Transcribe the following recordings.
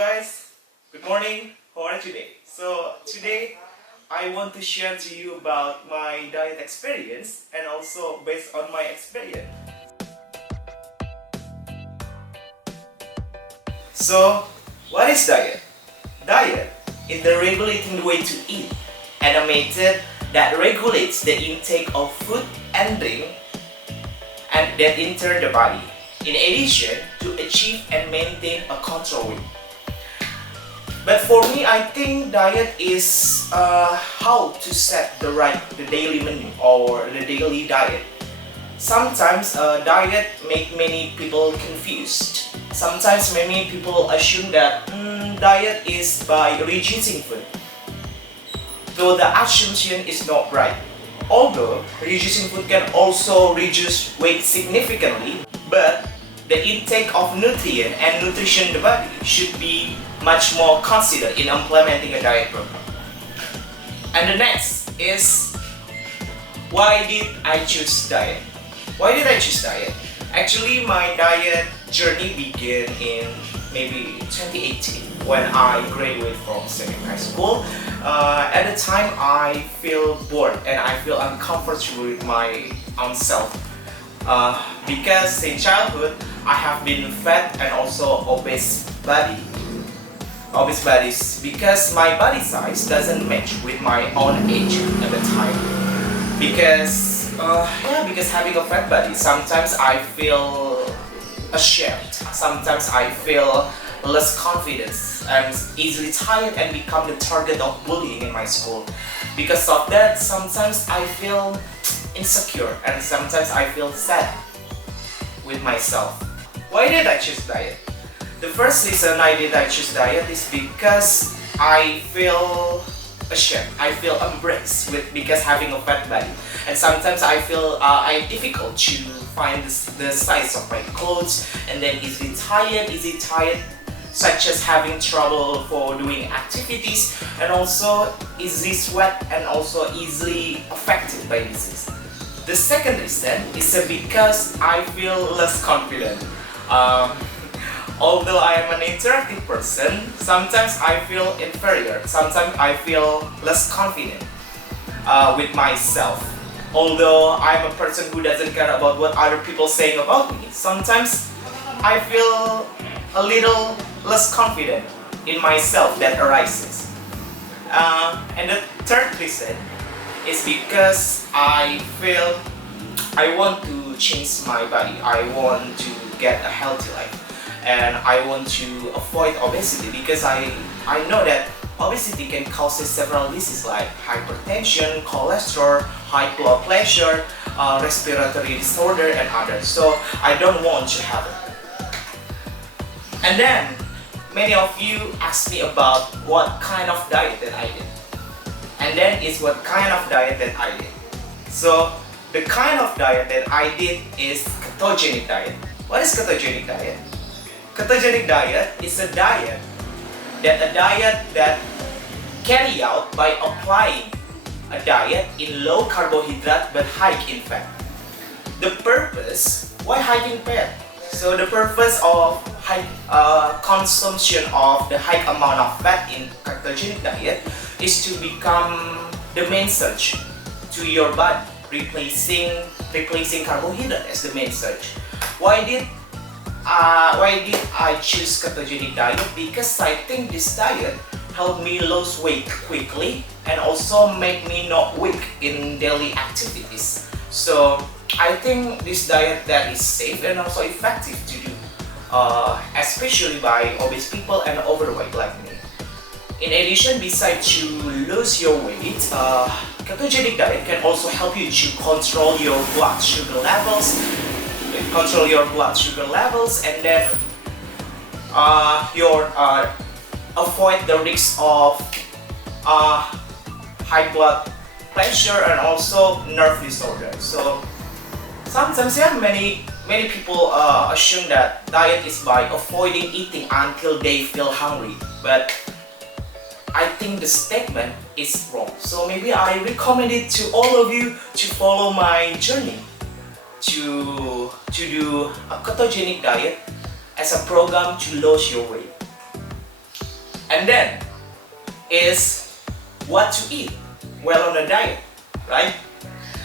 guys, good morning. How are you today? So today I want to share to you about my diet experience and also based on my experience. So what is diet? Diet is the regulating way to eat and a method that regulates the intake of food and drink and that enter the body, in addition to achieve and maintain a control weight. But for me, I think diet is how to set the daily menu or the daily diet. Sometimes diet make many people confused. Sometimes many people assume that diet is by reducing food, though the assumption is not right. Although reducing food can also reduce weight significantly, but the intake of nutrient and nutrition in the body should be much more considered in implementing a diet program. And the next is, why did I choose diet? Why did I choose diet? Actually, my diet journey began in maybe 2018 when I graduated from second high school. At the time, I feel bored and I feel uncomfortable with my own self. Because in childhood, I have been fat and also obese bodies because my body size doesn't match with my own age at the time. Because having a fat body, sometimes I feel ashamed. Sometimes I feel less confidence and easily tired and become the target of bullying in my school. Because of that, sometimes I feel insecure and sometimes I feel sad with myself. Why did I choose diet? The first reason I choose diet is because I feel ashamed. I feel embraced because having a fat body, and sometimes I feel I'm difficult to find the size of my clothes, and then easily tired, such as having trouble for doing activities, and also easily sweat and also easily affected by disease. The second reason is because I feel less confident. Although I am an interactive person, sometimes I feel inferior, sometimes I feel less confident with myself. Although I'm a person who doesn't care about what other people saying about me, sometimes I feel a little less confident in myself that arises. And the third reason is because I feel I want to change my body. I want to get a healthy life. And I want to avoid obesity because I know that obesity can cause several diseases like hypertension, cholesterol, high blood pressure, respiratory disorder and others. So I don't want to have it. And then many of you ask me about what kind of diet that I did. And then it's what kind of diet that I did. So the kind of diet that I did is ketogenic diet. What is ketogenic diet? Ketogenic diet is a diet that carry out by applying a diet in low carbohydrate but high in fat. The purpose, why high in fat? So the purpose of high consumption of the high amount of fat in ketogenic diet is to become the main surge to your body, replacing carbohydrate as the main surge. Why did I choose ketogenic diet? Because I think this diet helped me lose weight quickly and also make me not weak in daily activities. So I think this diet that is safe and also effective to do, especially by obese people and overweight like me. In addition, besides to lose your weight, ketogenic diet can also help you to control your blood sugar levels. And then avoid the risk of high blood pressure and also nerve disorder. So sometimes many people assume that diet is by avoiding eating until they feel hungry, but I think the statement is wrong. So maybe I recommend it to all of you to follow my journey to do a ketogenic diet as a program to lose your weight. And then is what to eat while on a diet, right?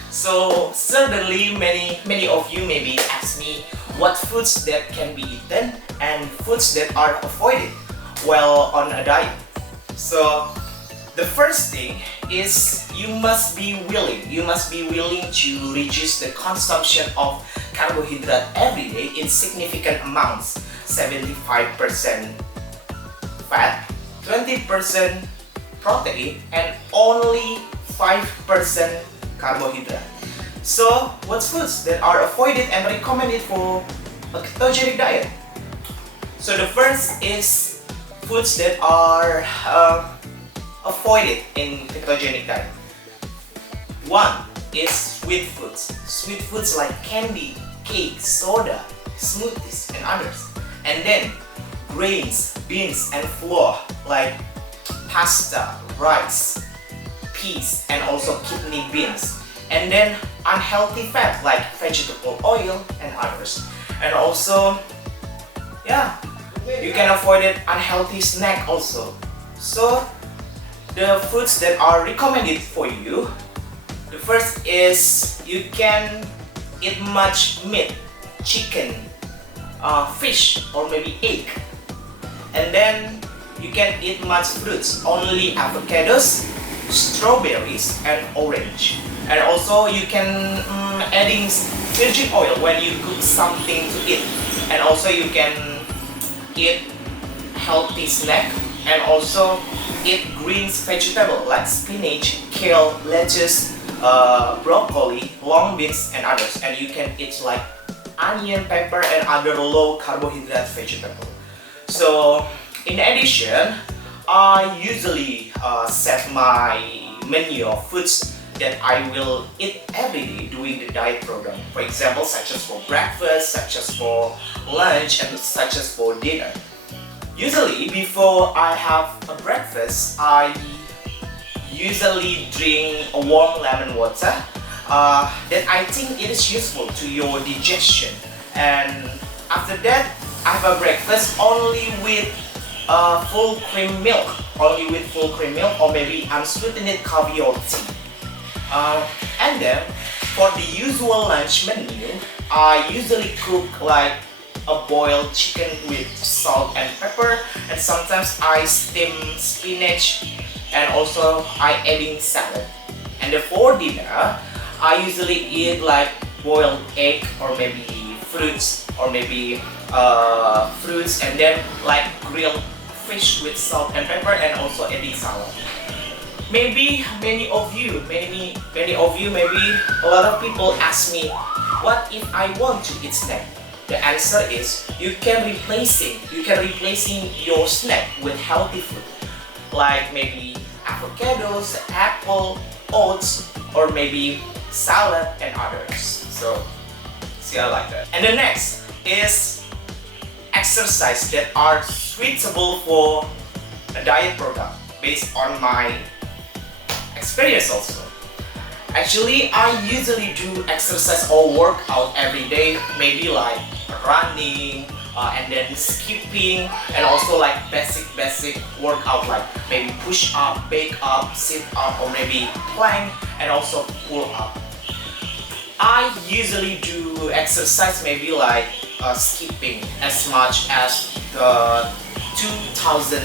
So certainly many of you maybe ask me what foods that can be eaten and foods that are avoided while on a diet. So the first thing is you must be willing to reduce the consumption of carbohydrate every day in significant amounts. 75% fat, 20% protein, and only 5% carbohydrate. So what's foods that are avoided and recommended for a ketogenic diet? So the first is foods that are avoided in ketogenic diet. One is sweet foods. Sweet foods like candy, cake, soda, smoothies, and others. And then grains, beans, and flour like pasta, rice, peas, and also kidney beans. And then unhealthy fat like vegetable oil and others. And also, yeah, you can avoid it unhealthy snack also. So the foods that are recommended for you, the first is you can eat much meat, chicken, fish, or maybe egg. And then you can eat much fruits, only avocados, strawberries, and orange. And also you can adding virgin oil when you cook something to eat. And also you can eat healthy snack and also eat greens vegetable like spinach, kale, lettuce, broccoli, long beans, and others. And you can eat like onion, pepper, and other low carbohydrate vegetable. So in addition, I usually set my menu of foods that I will eat every day during the diet program. For example, such as for breakfast, such as for lunch, and such as for dinner. Usually, before I have a breakfast, I usually drink a warm lemon water. That I think it is useful to your digestion. And after that, I have a breakfast only with full cream milk, or maybe unsweetened coffee or tea. And then for the usual lunch menu, I usually cook like a boiled chicken with salt and pepper, and sometimes I steam spinach, and also I adding salad. And then for dinner, I usually eat like boiled egg or maybe fruits, and then like grilled fish with salt and pepper, and also adding salad. Maybe many of you, maybe a lot of people ask me, what if I want to eat snack? The answer is you can replacing your snack with healthy food, like maybe avocados, apple, oats, or maybe salad and others. So see, I like that. And the next is exercise that are suitable for a diet program based on my experience also. Actually, I usually do exercise or workout every day, maybe like running, and then skipping, and also like basic workout like maybe push up, back up, sit up, or maybe plank, and also pull up. I usually do exercise maybe like skipping as much as the 2000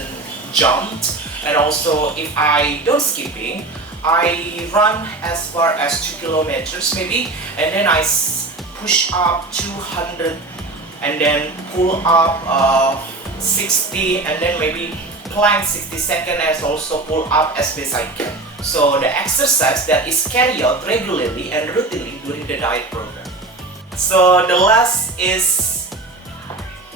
jumped, and also if I don't skipping, I run as far as 2 kilometers maybe, and then I push up 200, and then pull up 60, and then maybe plank 60 seconds, and also pull up as best I can. So the exercise that is carried out regularly and routinely during the diet program. So the last is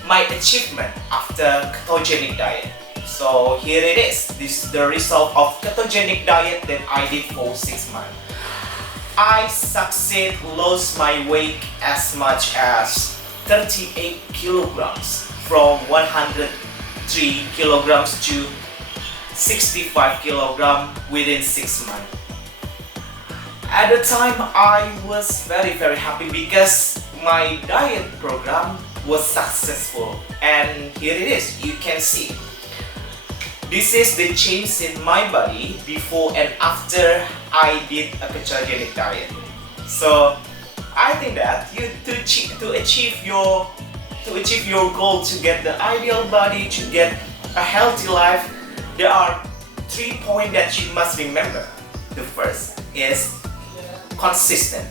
my achievement after ketogenic diet. So here it is. This is the result of ketogenic diet that I did for 6 months. I succeed lost my weight as much as 38 kilograms from 103 kilograms to 65 kilograms within 6 months. At the time, I was very happy because my diet program was successful, and here it is. You can see This is the change in my body before and after I did a ketogenic diet. So I think that to achieve your goal, to get the ideal body, to get a healthy life, there are 3 points that you must remember. The first is consistent.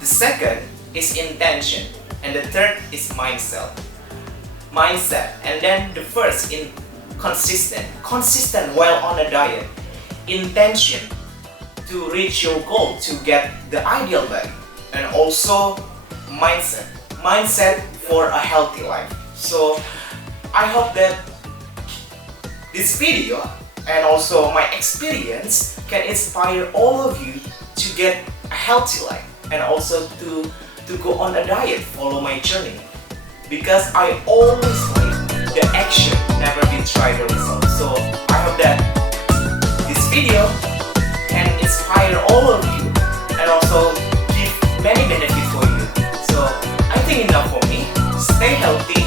The second is intention, and the third is mindset. And then the first in consistent while on a diet. Intention to reach your goal, to get the ideal body, and also mindset for a healthy life. So I hope that this video and also my experience can inspire all of you to get a healthy life and also to go on a diet, follow my journey. Because I always say the action never betray the result. So I hope that this video can inspire all of you and also give many benefits for you. So I think enough for me. Stay healthy